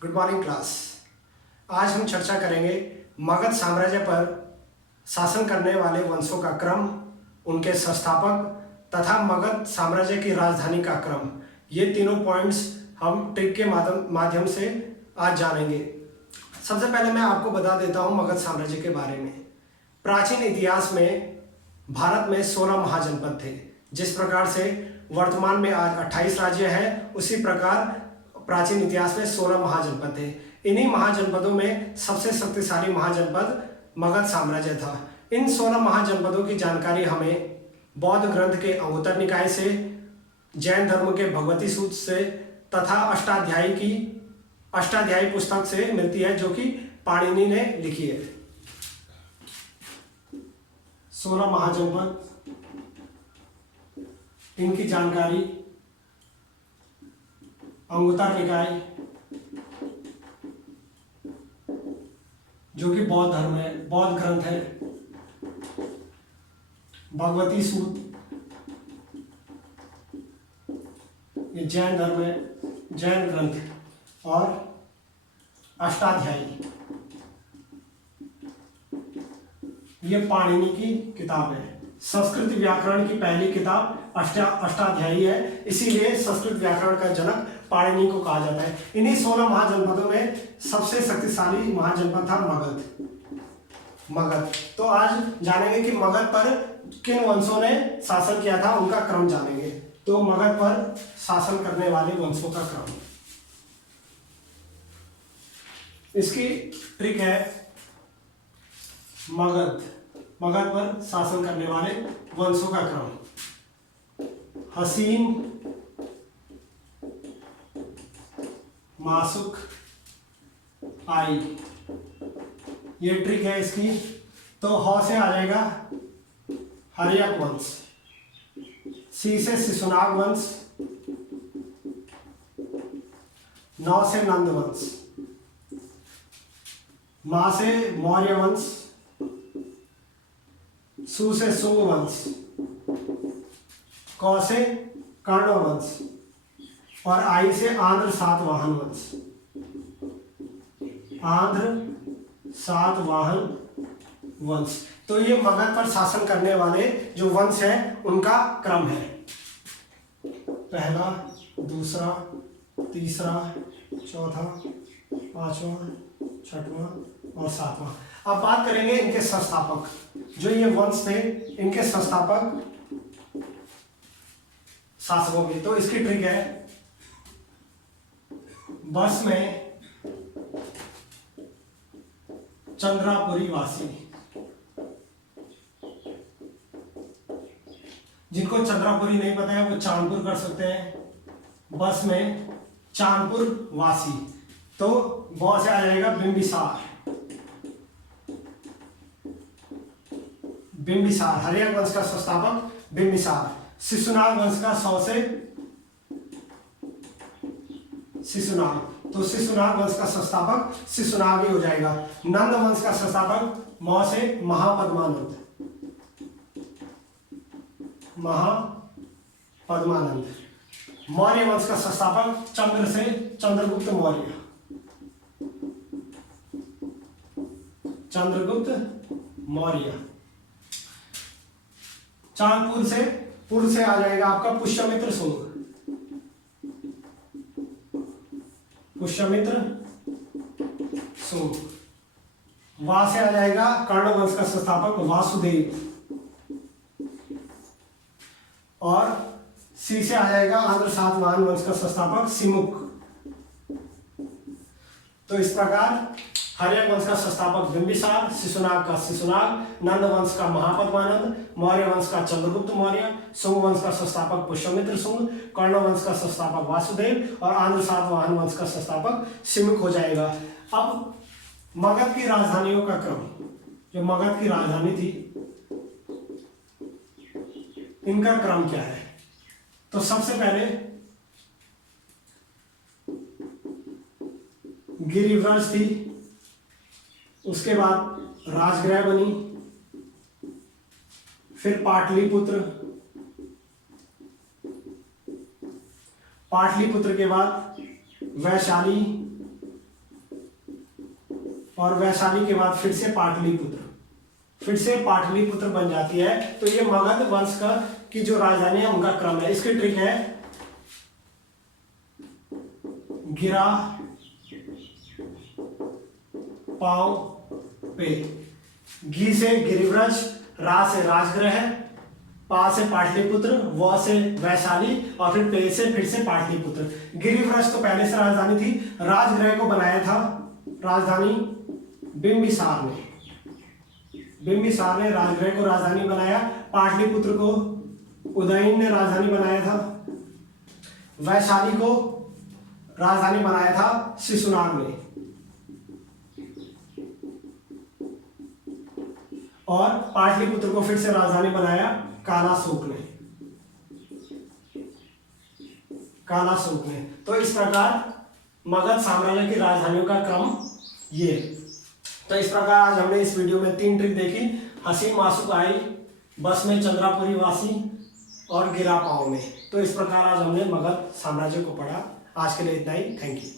Good morning class. आज हम चर्चा करेंगे मगध साम्राज्य पर शासन करने वाले वंशों का क्रम, उनके संस्थापक तथा मगध साम्राज्य की राजधानी का क्रम। ये तीनों पॉइंट्स हम ट्रिक के माध्यम से आज जानेंगे। सबसे पहले मैं आपको बता देता हूँ मगध साम्राज्य के बारे में। प्राचीन इतिहास में भारत में 16 महाजनपद थे। जिस प्रकार से वर्तमान में आज 28 राज्य है, उसी प्रकार प्राचीन इतिहास में 16 महाजनपद थे। इन्हीं महाजनपदों में सबसे शक्तिशाली महाजनपद मगध साम्राज्य था। इन 16 महाजनपदों की जानकारी हमें बौद्ध ग्रंथ के अंगुत्तर निकाय से, जैन धर्म के भगवती सूत्र से तथा अष्टाध्यायी पुस्तक से मिलती है, जो कि पाणिनि ने लिखी है। 16 महाजनपद, इनकी जानकारी अंगुत्तर निकाय, जो कि बौद्ध धर्म है, बौद्ध ग्रंथ है, भगवती सूत्र, ये जैन धर्म है, जैन ग्रंथ, और अष्टाध्यायी, ये पाणिनि की किताब है। संस्कृत व्याकरण की पहली किताब अष्टाध्यायी है, इसीलिए संस्कृत व्याकरण का जनक पाणिनि को कहा जाता है। इन्हीं 16 महाजनपदों में सबसे शक्तिशाली महाजनपद था मगध। तो आज जानेंगे कि मगध पर किन वंशों ने शासन किया था, उनका क्रम जानेंगे। तो मगध पर शासन करने वाले वंशों का क्रम, इसकी ट्रिक है मगध पर शासन करने वाले वंशों का क्रम। हसीन, मासुक, आई, ये ट्रिक है इसकी। तो ह से आ जाएगा हर्यक वंश, सी से शिशुनाग वंश, नौ से नंद वंश, मा से मौर्य वंश, सु से सुंग वंश, क से कर्ण वंश, और आई से आंध्र सातवाहन वंश। आंध्र सातवाहन वंश। तो ये मगध पर शासन करने वाले जो वंश हैं, उनका क्रम है। पहला, दूसरा, तीसरा, चौथा, पांचवा, छठवां और सातवां। अब बात करेंगे इनके संस्थापक। जो ये वंश थे, इनके संस्थापक शासकों की। तो इसकी ट्रिक है, बस में चंद्रापुरी वासी। जिनको चंद्रापुरी नहीं पता है, वो चांदपुर कर सकते हैं। बस में चांदपुर वासी। तो ब से आ जाएगा बिंबिसार। बिंबिसार हर्यक वंश का संस्थापक बिंबिसार। शिशुनाग वंश का 100 से शिशुनाग, तो शिशुनाग वंश का संस्थापक शिशुनाग ही हो जाएगा। नंद वंश का संस्थापक म से महापद्मानंद। मौर्य वंश का संस्थापक चंद्र से चंद्रगुप्त मौर्य। चांदपुर से पूर्व से आ जाएगा आपका पुष्यमित्र सुंग। वहां से आ जाएगा कर्ण वंश का संस्थापक वासुदेव, और सी से आ जाएगा आंध्र सातवाहन वंश का संस्थापक सिमुक। तो इस प्रकार हर्यक वंश का संस्थापक बिंबिसार, शिशुनाग का शिशुनाग, नंद वंश का महापद्मानंद, मौर्य वंश का चंद्रगुप्त मौर्य, सुंग वंश का संस्थापक पुष्यमित्र सुंग, कर्ण वंश का संस्थापक वासुदेव, और आंध्र सातवाहन वंश का संस्थापक सिमुक हो जाएगा। अब मगध की राजधानियों का क्रम। जो मगध की राजधानी थी, इनका क्रम क्या है? तो सबसे पहले गिरिव्रज थी, उसके बाद राजगृह बनी, फिर पाटलिपुत्र, पाटलिपुत्र के बाद वैशाली, और वैशाली के बाद फिर से पाटलिपुत्र, फिर से पाटलिपुत्र बन जाती है। तो ये मगध वंश का की जो राजधानी है उनका क्रम है। इसकी ट्रिक है गिरा पांव पे। घी से गिरिव्रज, रा से राजगृह, पा से पाटलिपुत्र, व से वैशाली और फिर पे से फिर से पाटलिपुत्र। गिरिव्रज तो पहले से राजधानी थी। राजगृह को बनाया था राजधानी बिंबिसार ने, बिंबिसार ने राजगृह को राजधानी बनाया। पाटलिपुत्र को उदयन ने राजधानी बनाया था। वैशाली को राजधानी बनाया था शिशुनाग ने, और पाटलिपुत्र को फिर से राजधानी बनाया कालाशोक ने, कालाशोक ने। तो इस प्रकार मगध साम्राज्य की राजधानियों का क्रम ये। तो इस प्रकार आज हमने इस वीडियो में 3 ट्रिक देखी, हसीन मासूक आई, बस में चंद्रापुरी वासी और गिरा पांव में। तो इस प्रकार आज हमने मगध साम्राज्य को पढ़ा। आज के लिए इतना ही। Thank you.